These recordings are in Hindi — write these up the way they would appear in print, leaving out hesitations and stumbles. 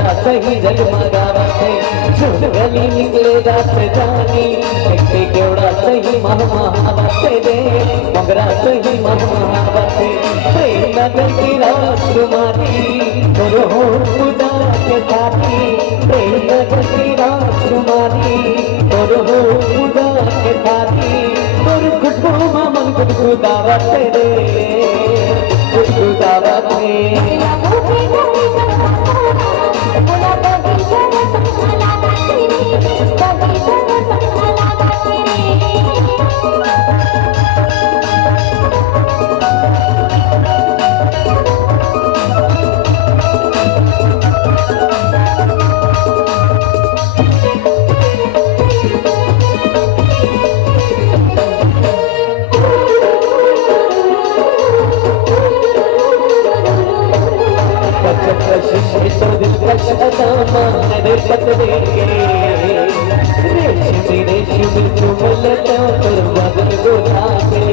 चंदा सही जगमगावते सुन गली निकले जात जानी एकटे केवड़ा सही महावते दे मगरा सही महावते प्रेम नगर की राजकुमारी तोरो हो खुदा के साथी प्रेम नगर की राजकुमारी तोरो हो खुदा के साथी तोर खुशबू मन गुदगुदावते दे गुदगुदावते तो दिलकश अदामा मेरे पतरे के रेशमी चुमल तो बदल गुलाबे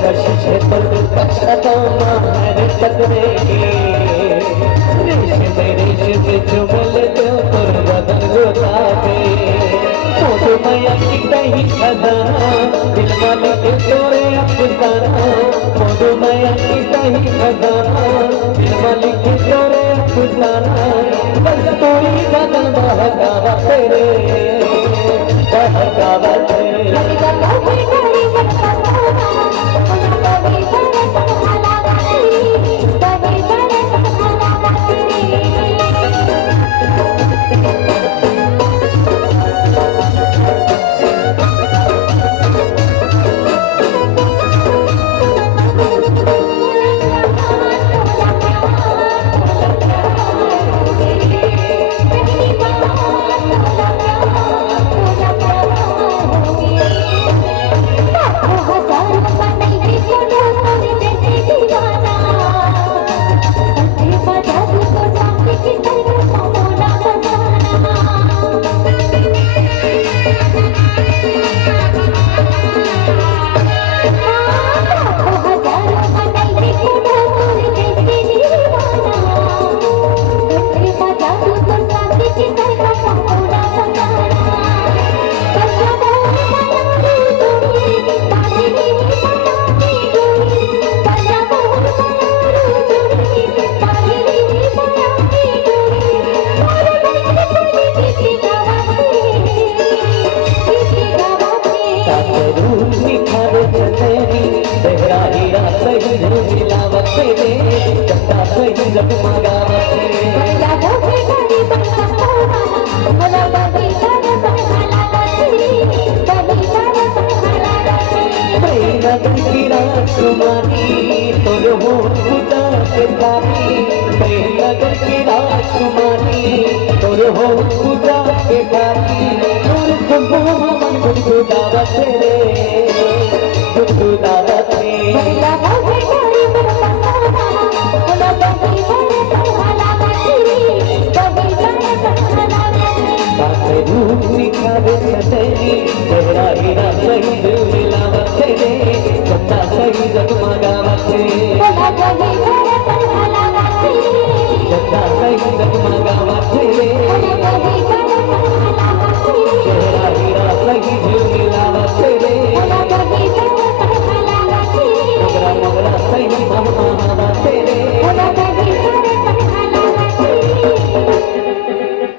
कशिश तो दिलकश अदामा मेरे पतरे के रेशमी चुमल तो बदल गुलाबे तो माया की कहीं खजाना दिल वाले के तोरे अफसाना मोदो माया की कहीं खजाना दिल वाले के तोरे अफसाना बस कोई गगन बहकावा तेरे बहकावा जगमगावते